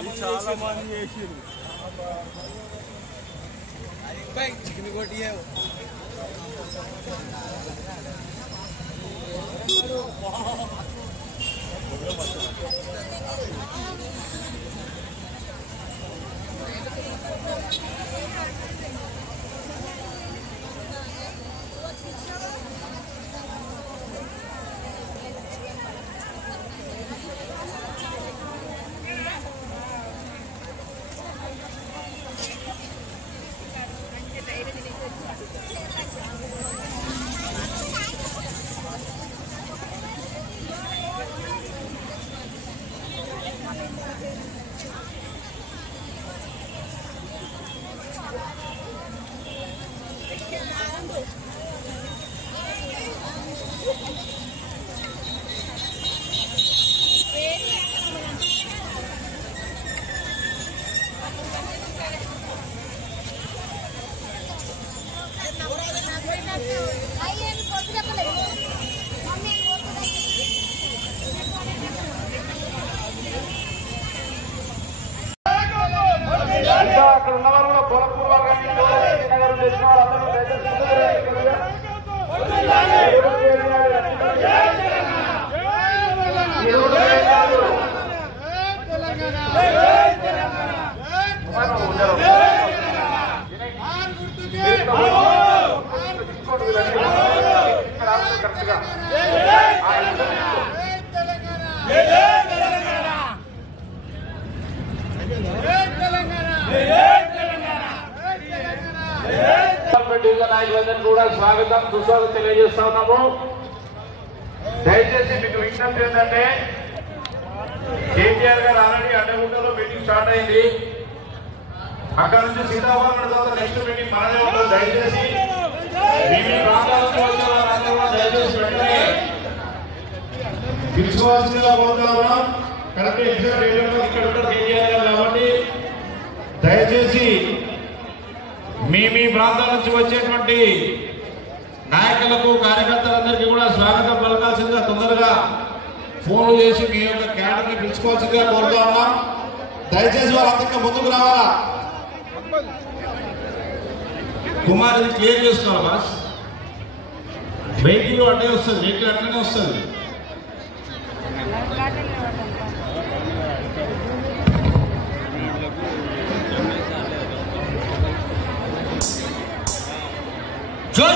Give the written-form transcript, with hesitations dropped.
చాలా మంది చేసిరు చికెన్ కొట్టి అక్కడ ఉన్న వాళ్ళు కూడా పూర్వపూర్వకంగా నగరం చేసిన నాయకులందరినీ కూడా స్వాగతం సుస్వాగతం తెలియజేస్తా ఉన్నాము. దయచేసి మీకు విజ్ఞప్తి ఏంటంటే కేటీఆర్ గారు ఆల్రెడీ అడ్డగుంటలో మీటింగ్ స్టార్ట్ అయింది. అక్కడ నుంచి సీతాఫలం తర్వాత నెక్స్ట్ మీటింగ్ మనదే ఉంటుంది. దయచేసి మీ ప్రాంతాలకు వచ్చే వారందరూ కూడా దయచేసి వెంటనే పిలుచుకోవాల్సిందిగా కోరుతున్నాం. కరెక్ట్ ఎగ్జాక్ట్ రేడియోలో ఇక్కడ ఉంటారు కేటీఆర్ గారు కాబట్టి దయచేసి మీ ప్రాంతాల నుంచి వచ్చేటువంటి నాయకులకు కార్యకర్తలందరికీ కూడా స్వాగతం పలకాల్సిందిగా తొందరగా ఫోన్లు చేసి మీ యొక్క క్యాడర్ని పిలుచుకోవాల్సిందిగా కోరుతా ఉన్నాం. దయచేసి వాళ్ళందరికీ ముందుకు రావాలా. కుమార్ ఇది క్లియర్ చేసుకోవాలి. బాస్ వెహికల్ అట్టే వస్తుంది, వెహికల్ అట్లనే వస్తుంది. जोश